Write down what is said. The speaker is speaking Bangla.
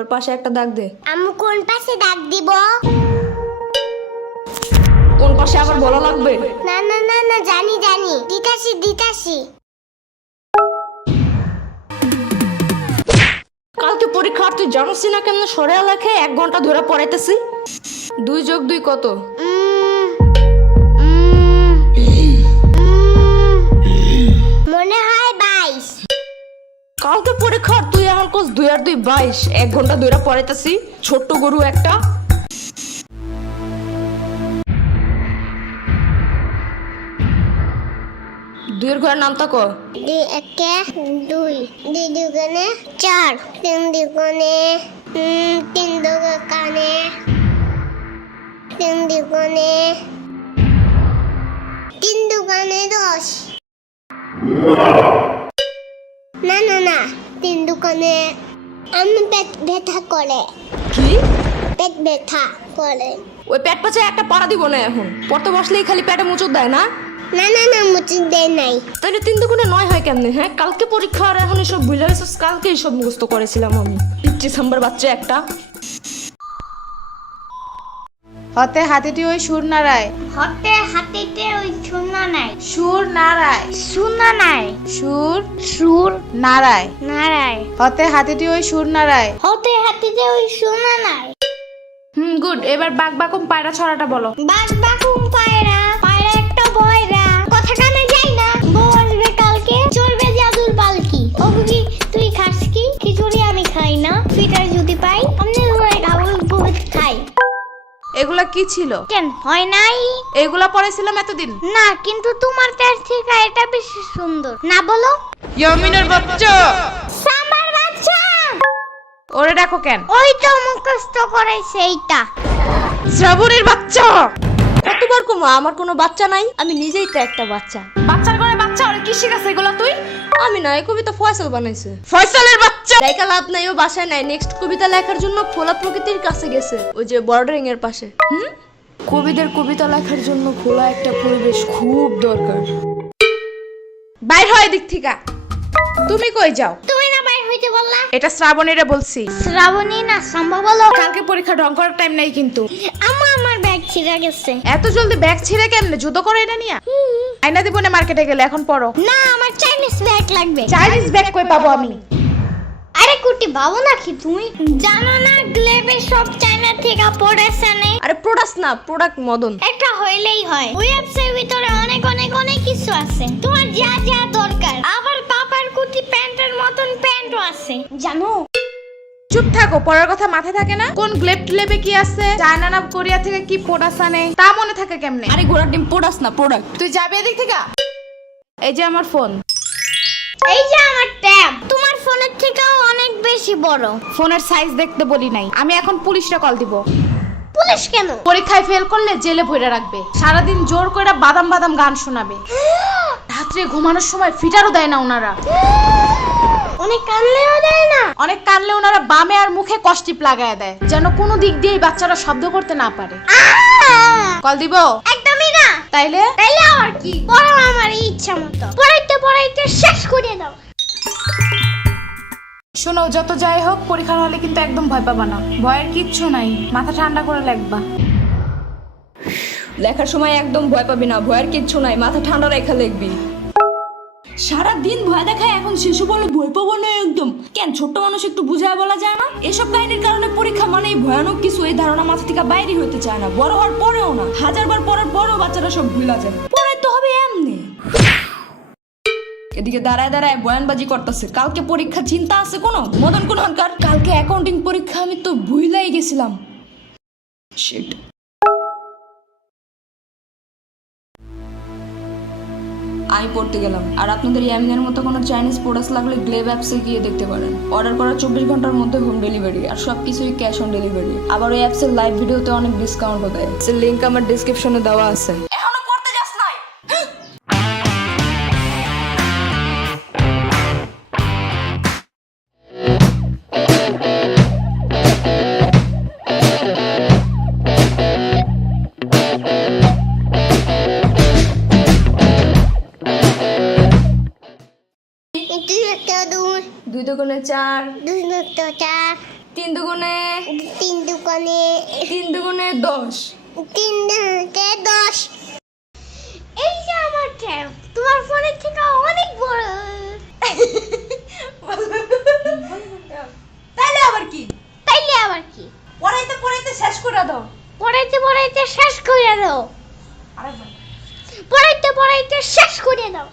এবার পাশে একটা দাগ দে। আম্মু কোন পাশে দাগ দিব? কোন পাশে আবার বলা লাগবে? না না না না, জানি জানি, দিতাছি। কালকে পরীক্ষা, তুই জানিস না কেমন সরে লেখে 1 ঘন্টা ধরে পড়াইতেছি। 2 + 2 কত? মনে হয় 22। কালকে পরীক্ষা, তুই আমার কোস 2 আর 2 22। 1 ঘন্টা ধরে পড়াইতেছি, ছোট্ট গরু একটা। দুইয়ের ঘরের নামটা ক? 2 একে 2, 2 দুগুণে 4, 3 দুগুণে 3 দুগুণে 3 দুগুণে 10। না না না, 3 দুগুণে আমি পেট ব্যথা করে। কি? পেট ব্যথা করে। ওই পেট পাচে একটা পাড়া দিব না এখন। পড়তে বসলেই খালি পেটে মুচুর দেয় না? না না না, মুচি দেয় নাই। তাহলে 3 দুগুণে 9 হয় কেমনে? হ্যাঁ, কালকে পরীক্ষা আর এখন এসব ভুলে গেছিস? কালকে এসব মুখস্থ করেছিলাম আমি। পিচ্চি সাম্বার বাচ্চা একটা। হতে হাতিটি ওই সুর নাড়ায়। হতে হাতিতে ওই শূন্য নাই। সুর নাড়ায়। শূন্য নাই। সুর নাড়ায়। নারায়। হতে হাতিটি ওই সুর নাড়ায়। হতে হাতিতে ওই শূন্য নাই। গুড। এবার বাক বাকুম পায়রা ছড়াটা বলো। বাক বাকুম পায়রা, পায়রা একটা বয়রা, কথা কানে যাই না, বউ আসবে কালকে, চলবে জাদুর পালকি। ও বুঝি তুই খাস কি? খিচুড়ি আমি খাই না, ফিটার যদি পাই আমনে ধরে খাবো, বহুত খাই। এগুলা কি ছিল? কেন হয় নাই? এগুলা পড়েছিলাম এতদিন। না, কিন্তু তোমার তার থেকে এটা বেশি সুন্দর। না বলো? ইয়ামিনের বাচ্চা। সাম্বার বাচ্চা। ওরে দেখো কেন? ওই তো মুখস্থ করে সেইটা। শ্রাবণের বাচ্চা। কতবার কমা, আমার কোনো বাচ্চা নাই, আমি নিজেই তো একটা বাচ্চা। বাচ্চার ঘরে বাচ্চা, ওরে কি শিখাছে এগুলা তুই? আমি না, এই কবিতা ফয়সাল বানাইছে। ফয়সালের বাচ্চা। লেখা লাভ নাই, ও বাসায় নাই। নেক্সট কবিতা লেখার জন্য খোলা প্রকৃতির কাছে গেছে, ওই যে বর্ডারিং এর পাশে। কবিদের কবিতা লেখার জন্য খোলা একটা পরিবেশ খুব দরকার। বাইর হয় দিক থেকে। তুমি কই যাও? তুমি না বাইর হইতে বললা? এটা শ্রাবণীরে বলছি। শ্রাবণী না সম্ভব বলো। কালকে পরীক্ষা ঢং করার টাইম নাই কিন্তু। আমার ব্যাগ ছিঁড়ে গেছে। এত জলদি ব্যাগ ছিঁড়ে কেমনে? যুদ্ধ করে এটা নিয়া? আয়না দিব না মার্কেটে গেলে, এখন পড়ো। না, আমার চাইনিজ ব্যাগ লাগবে। চাইনিজ ব্যাগ কই পাবো আমি? আরে কুটি বাবু নাকি তুমি? জানো না গ্লেবে সব চায়না থেকে পড়েছে নে? আরে প্রোডাক্ট না, প্রোডাক্ট মদন। একটা হইলেই হয়। ওয়েবসাইটের ভিতরে অনেক অনেক অনেক কিছু আছে, তোমার যা যা দরকার। আবার পাপার কুটি প্যান্টের মতন প্যান্টও আছে, জানো? চুপ থাকো, পড়ার কথা মাথায় থাকে না? কোন গ্লেব টেলেবে কি আছে, চায়না না কোরিয়া থেকে কি প্রোডাক্ট আনে, তা মনে থাকে কেমনে? আরে ঘোড়ার ডিম প্রোডাক্ট না, প্রোডাক্ট। তুই যাবে এদিক থেকে। এই যে আমার ফোন। এই যে আমার ট্যাব, তোমার ফোনের থেকেও অনেক বেশি বড়। ফোনের সাইজ দেখতে বলি নাই। আমি এখন পুলিশে কল দিব। পুলিশ কেন? পরীক্ষায় ফেল করলে জেলে ভরে রাখবে, সারাদিন জোর করে বাদাম বাদাম গান শোনাবে, রাত্রে ঘুমানোর সময় ফিটারও দেয় না ওনারা। অনেক কানলেও দেয় না? অনেক কানলে ওনারা বামে আর মুখে কষ্টিপ লাগায় দেয়, যেন কোনো দিক দিয়ে বাচ্চারা শব্দ করতে না পারে। কল দিব? একদমই না। তাইলে আর কি, পড়ো আমার ইচ্ছা মতো। পড়াইতে শেষ করে দাও। শোনো, যত যাই হোক পরীক্ষার হলে কিন্তু একদম ভয় পাবা না। ভয়ের কিচ্ছু নাই, মাথা ঠান্ডা করে লিখবা। লেখার সময় একদম ভয় পাবি না, ভয়ের কিচ্ছু নাই, মাথা ঠান্ডা রেখা লিখবি। সারাদিন ভয় দেখায়, এখন শিশু বলে ভয় পাবো না একদম। কেন, ছোট্ট মানুষ একটু বুঝায় বলা যায় না? এসব কাহিনীর কারণে পরীক্ষা মানেই ভয়ানক কিছু, এই ধারণা মাথা থেকে বাইরে হইতে চায় না। বড় হওয়ার পরেও না, 1000 বার পড়ার পরেও বাচ্চারা সব ভুলা যায়। পড়াই তো হবে এমনি। এদিকে দাঁড়ায় দাঁড়ায় বয়ানবাজি করতেছে। কালকে পরীক্ষা, চিন্তা আছে কোনো? মদন কোন হনকার, কালকে অ্যাকাউন্টিং পরীক্ষা, আমি তো ভুলাই গেছিলাম। শিট। আমি পড়তে গেলাম। আর আপনাদের ইয়ামিনের মতো কোনো চাইনিজ প্রোডাক্টস লাগলে গ্লেব অ্যাপসে গিয়ে দেখতে পারেন। অর্ডার করার 24 ঘন্টার মধ্যে হোম ডেলিভারি, আর সবকিছুই ক্যাশ অন ডেলিভারি। আবার ওই অ্যাপসের লাইভ ভিডিওতে অনেক ডিসকাউন্টও দেয়। এর লিংক আমার ডেসক্রিপশনে দেওয়া আছে। এখনো পড়তে যাস নাই? দুই একটা দুই, 2 দুগুণে 4, 2 একটা 4, তিন দুগুণে 3 দুগুণে 10। 3 দুগুণে 10। এই যে আমার ট্যাব তোমার ফোনের থেকে অনেক বড়। তাইলে আবার কি? তাইলে আবার কি? পড়াইতে পড়াইতে শেষ করে দাও। পড়াইতে পড়াইতে শেষ করে দাও। আরেকবার। পড়াইতে পড়াইতে শেষ করে দাও।